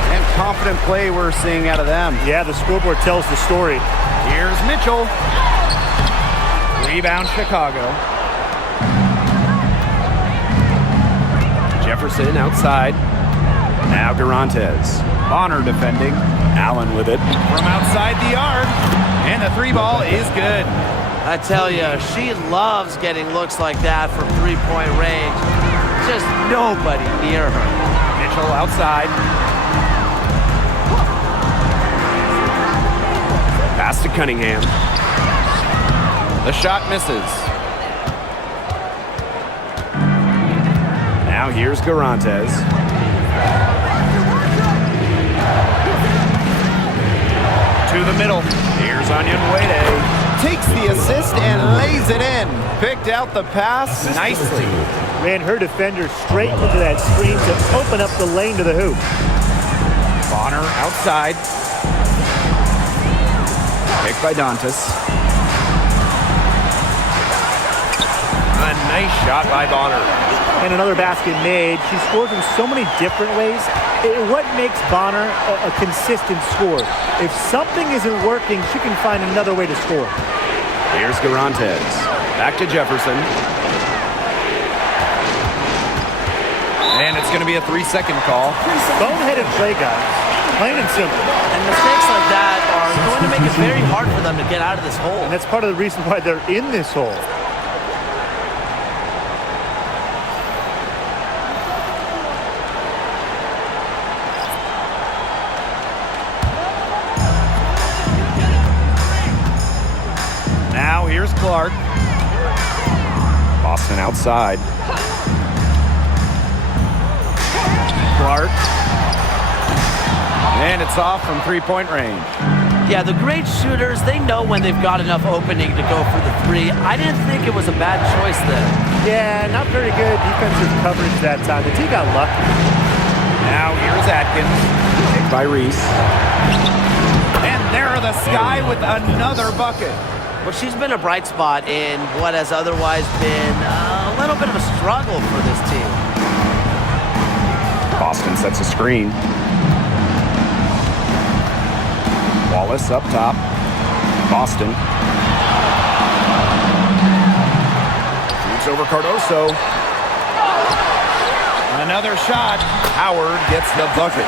And confident play we're seeing out of them. Yeah, the scoreboard tells the story. Here's Mitchell. Rebound Chicago. Jefferson outside. Now Garantes. Bonner defending. Allen with it. From outside the arc. And the three ball is good. I tell you, she loves getting looks like that from three-point range. Just nobody near her. Mitchell outside. Pass to Cunningham. The shot misses. Now here's Garantes. To the middle. Here's Onyenwere. Takes the assist and lays it in. Picked out the pass nicely. Ran her defender straight into that screen to open up the lane to the hoop. Bonner outside. Picked by Dantas. A nice shot by Bonner. And another basket made. She scores in so many different ways. What makes Bonner a consistent scorer? If something isn't working, she can find another way to score. Here's Garantes. Back to Jefferson. And it's going to be a 3-second call. Boneheaded play, guys. Plain and simple. And mistakes like that are going to make it very hard for them to get out of this hole. And that's part of the reason why they're in this hole. Now here's Clark. Boston outside. Clark. And it's off from three-point range. Yeah, the great shooters, they know when they've got enough opening to go for the three. I didn't think it was a bad choice there. Yeah, not very good defensive coverage that time. The team got lucky. Now here's Atkins. Picked by Reese. And there are the Sky with another bucket. Well, she's been a bright spot in what has otherwise been a little bit of a struggle for this team. Boston sets a screen. Wallace up top. Boston. Shoots over Cardoso. Another shot. Howard gets the bucket.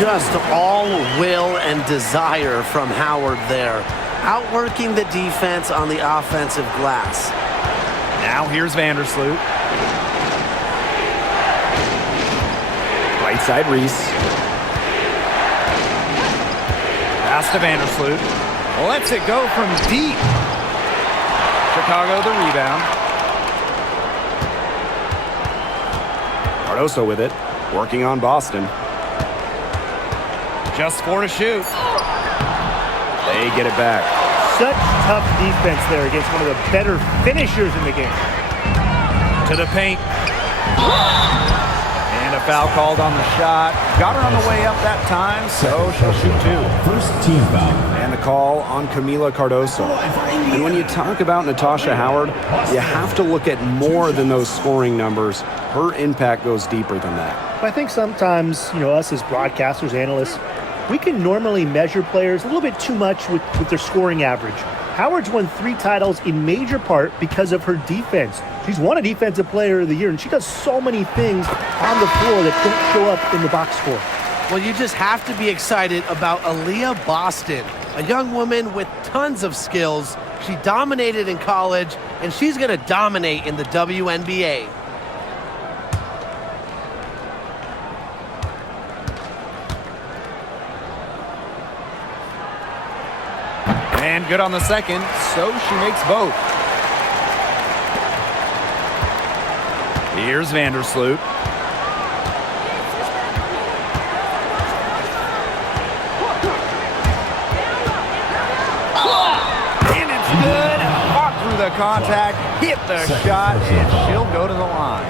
Just all will and desire from Howard there. Outworking the defense on the offensive glass. Now here's Vandersloot. Right side Reese. Pass to Vandersloot. Lets it go from deep. Chicago the rebound. Cardoso with it. Working on Boston. Just 4 to shoot. They get it back. Such tough defense there against one of the better finishers in the game. To the paint. And a foul called on the shot. Got her on the way up that time, so she'll shoot 2. First team foul. And the call on Camila Cardoso. And when you talk about Natasha Howard, you have to look at more than those scoring numbers. Her impact goes deeper than that. I think sometimes, us as broadcasters, analysts, we can normally measure players a little bit too much with their scoring average. Howard's won 3 titles in major part because of her defense. She's won a Defensive Player of the Year, and she does so many things on the floor that don't show up in the box score. Well, you just have to be excited about Aaliyah Boston, a young woman with tons of skills. She dominated in college, and she's going to dominate in the WNBA. And good on the second, so she makes both. Here's Vandersloot. And it's good. Fought through the contact, hit the shot, and she'll go to the line.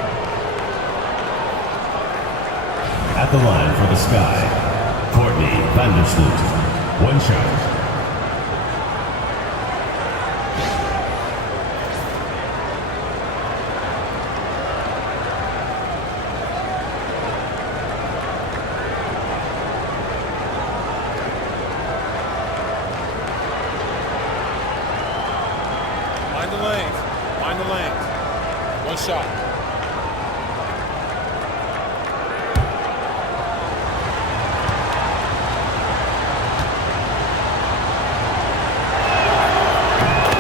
At the line for the Sky, Courtney Vandersloot. 1 shot. One shot.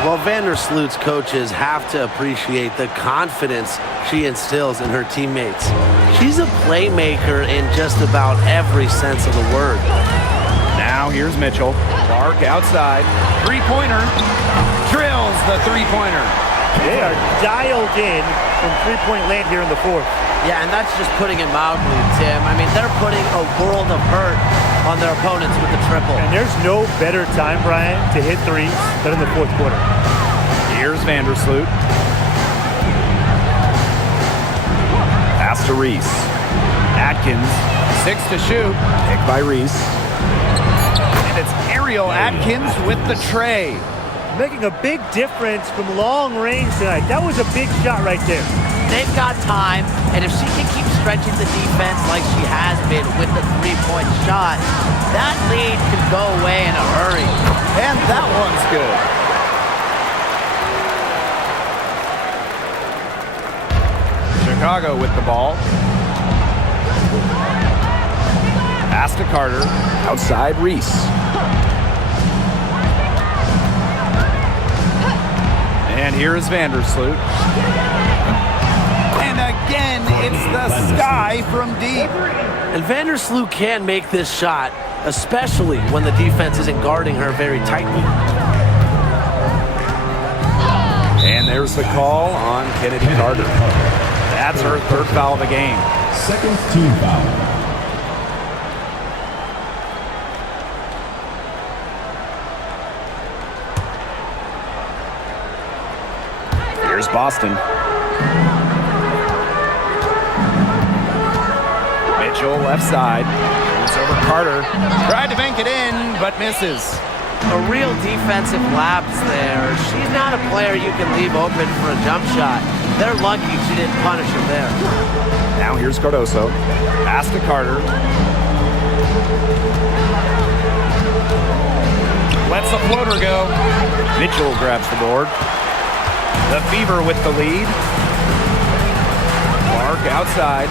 Well, Vandersloot's coaches have to appreciate the confidence she instills in her teammates. She's a playmaker in just about every sense of the word. Now here's Mitchell. Clark outside. Three-pointer. Drills the three-pointer. They are dialed in from three-point land here in the fourth. Yeah, and that's just putting it mildly, Tim. I mean, they're putting a world of hurt on their opponents with the triple. And there's no better time, Brian, to hit threes than in the fourth quarter. Here's Vandersloot. Pass to Reese. Atkins, 6 to shoot. Picked by Reese. And it's Ariel Atkins with the tray. Making a big difference from long range tonight. That was a big shot right there. They've got time, and if she can keep stretching the defense like she has been with the three-point shot, that lead could go away in a hurry. And that one's good. Chicago with the ball. Pass to Carter. Outside Reese. And here is Vandersloot. And again, it's the sky from deep. And Vandersloot can make this shot, especially when the defense isn't guarding her very tightly. And there's the call on Kennedy Carter. That's her third foul of the game. Second team foul. Here's Boston. Mitchell left side. It's over Carter. Tried to bank it in, but misses. A real defensive lapse there. She's not a player you can leave open for a jump shot. They're lucky she didn't punish her there. Now here's Cardoso. Pass to Carter. Lets the floater go. Mitchell grabs the board. The Fever with the lead. Clark outside.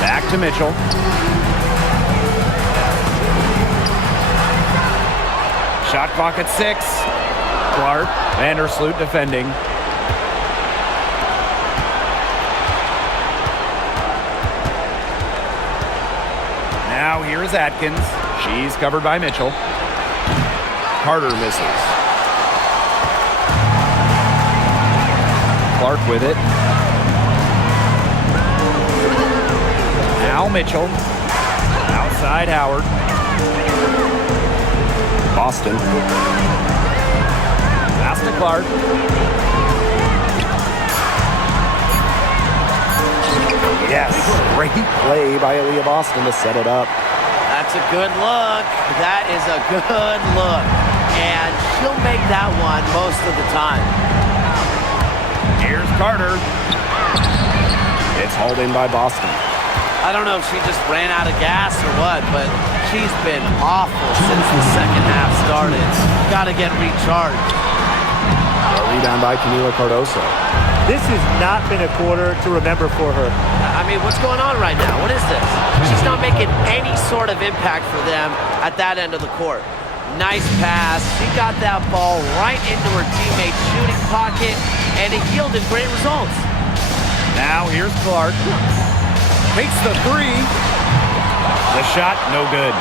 Back to Mitchell. Shot clock at 6. Clark. Vandersloot defending. Now here is Atkins. She's covered by Mitchell. Carter misses. Clark with it. Now Mitchell. Outside Howard. Boston. Pass to Clark. Yes, great play by Aaliyah Boston to set it up. That's a good look. That is a good look. And she'll make that one most of the time. Here's Carter. It's hauled in by Boston. I don't know if she just ran out of gas or what, but she's been awful since the second half started. Got to get recharged. A rebound by Camila Cardoso. This has not been a quarter to remember for her. I mean, what's going on right now? What is this? She's not making any sort of impact for them at that end of the court. Nice pass. She got that ball right into her teammate's shooting pocket, and it yielded great results. Now here's Clark. Takes the 3. The shot, no good.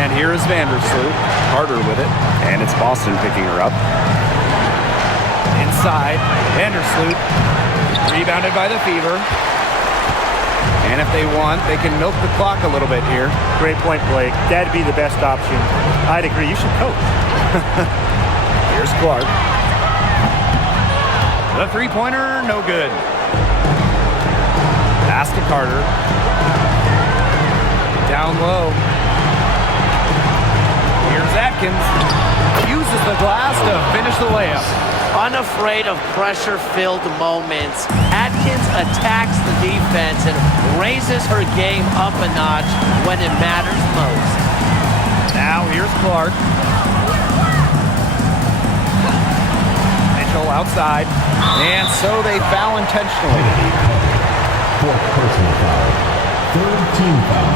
And here is Vandersloot. Carter with it. And it's Boston picking her up. Inside, Vandersloot. Rebounded by the Fever. And if they want, they can milk the clock a little bit here. Great point, Blake. That'd be the best option. I'd agree. You should coach. Here's Clark. The three-pointer, no good. Pass to Carter. Down low. Here's Atkins. Uses the glass to finish the layup. Unafraid of pressure-filled moments, Atkins attacks the defense and raises her game up a notch when it matters most. Now here's Here's Clark. Mitchell outside. And so they foul intentionally. Fourth personal foul. Third team foul.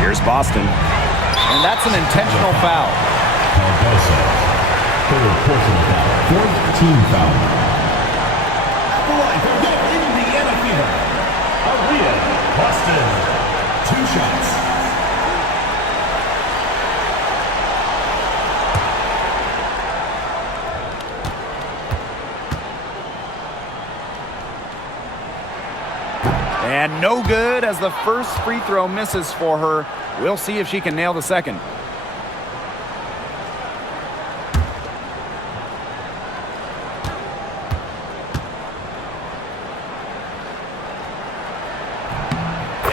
Here's Boston. And that's an intentional foul. Third personal foul. Fourth team foul. The line for WNBA fever. Aaliyah Boston. 2 shots. And no good as the first free throw misses for her. We'll see if she can nail the second.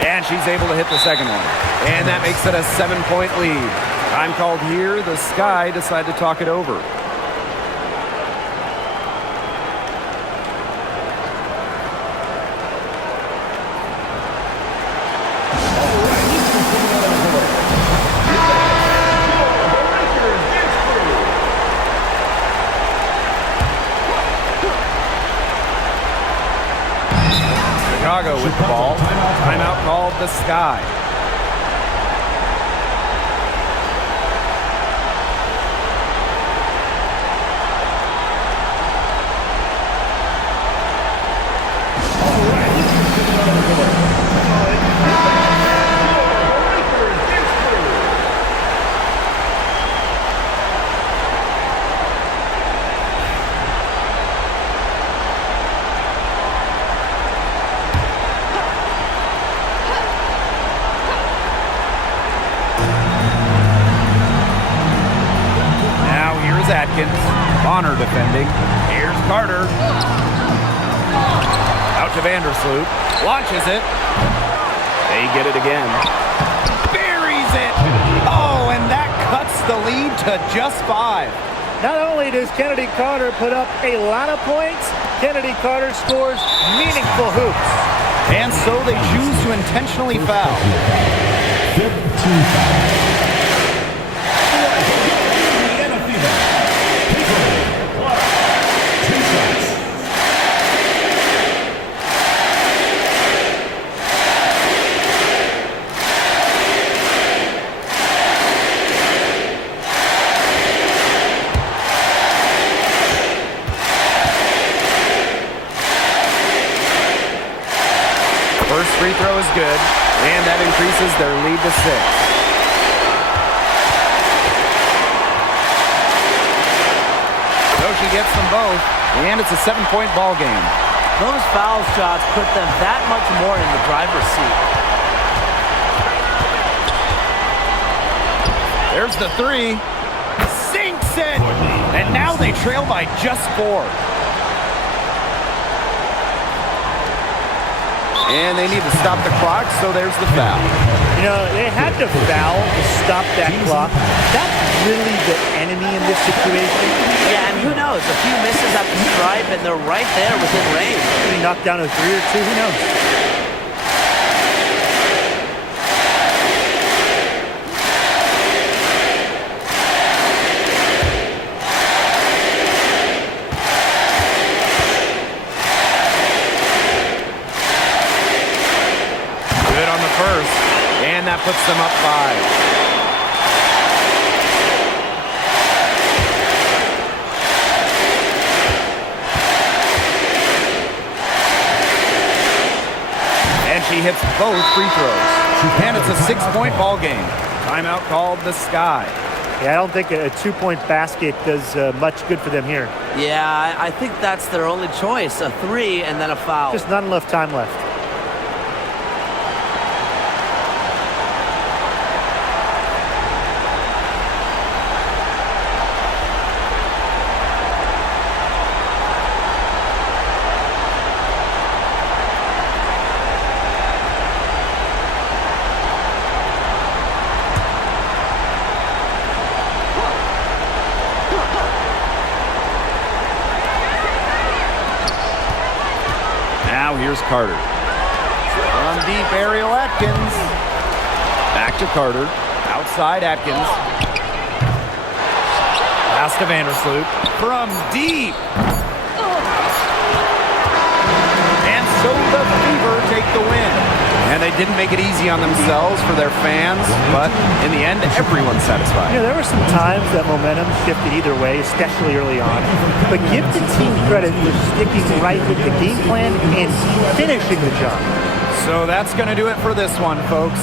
And she's able to hit the second one. And that makes it a 7-point lead. Time called here. The Sky decide to talk it over. Chicago with the ball. Timeout called the Sky. Atkins. Bonner defending. Here's Carter. Out to Vandersloot. Launches it. They get it again. Buries it. Oh, and that cuts the lead to just 5. Not only does Kennedy Carter put up a lot of points, Kennedy Carter scores meaningful hoops. And so they choose to intentionally foul. 15 foul. First free throw is good, and that increases their lead to 6. So she gets them both, and it's a 7-point ball game. Those foul shots put them that much more in the driver's seat. There's the 3. Sinks it! And now they trail by just 4. And they need to stop the clock, so there's the foul. You know, they had to foul to stop that clock. That's really the enemy in this situation. Yeah, and who knows? A few misses at the stripe, and they're right there within range. He knocked down a 3 or 2, who knows? First, and that puts them up 5. And she hits both free throws. And it's a 6-point ball game. Timeout called the Sky. Yeah, I don't think a 2-point basket does much good for them here. Yeah, I think that's their only choice. A 3 and then a foul. Just not enough time left. Now here's Carter. From deep, Ariel Atkins. Back to Carter. Outside Atkins. Pass to Vandersloot. From deep. And so the Fever take the win. And they didn't make it easy on themselves for their fans, but in the end, everyone's satisfied. You know, there were some times that momentum shifted either way, especially early on. But give the team credit for sticking right with the game plan and finishing the job. So that's going to do it for this one, folks.